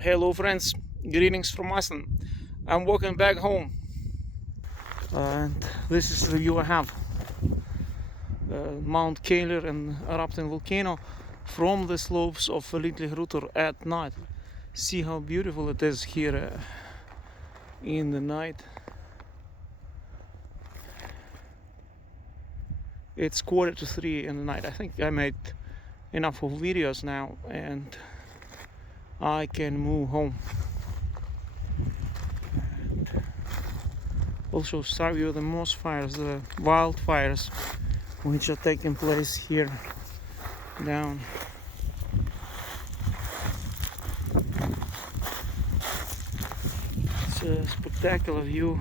Hello friends, greetings from Iceland. I'm walking back home and this is the view I have. Mount Keilir and Eruption Volcano from the slopes of Litlihrutur at night. See how beautiful it is here in the night. It's 2:45 in the night. I think I made enough of videos now and I can move home. Also show you the moss fires, the wildfires which are taking place here down. It's a spectacular view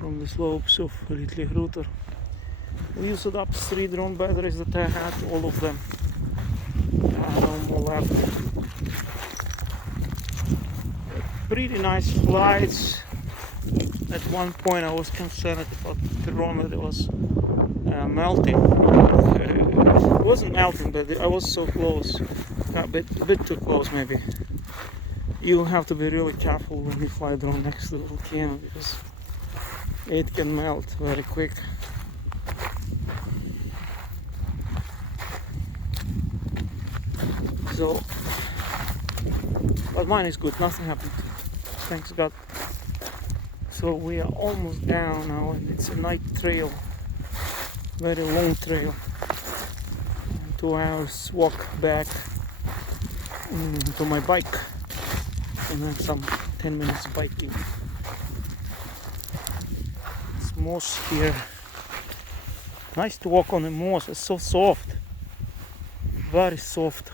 from the slopes of Litlihrutur. We used up 3 drone batteries that I had, all of them. No more left. Pretty nice flights. At one point I was concerned about the drone that it was melting. It wasn't melting, but I was so close, a bit too close maybe. You have to be really careful when you fly a drone next to the volcano because it can melt very quick. So, but mine is good, nothing happened, thanks God. So we are almost down now and it's a night trail, very long trail. 2 hours walk back to my bike and then some 10 minutes biking. It's moss here. Nice to walk on the moss, it's so soft, very soft.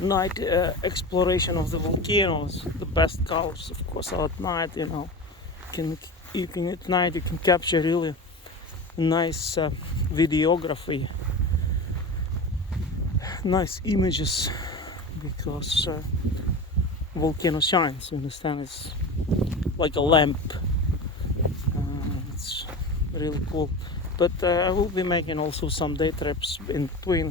Night exploration of the volcanoes, the best colors of course are at night, you know. At night you can capture really nice videography, nice images, because volcano shines, you understand, it's like a lamp. It's really cool. But I will be making also some day trips in between, so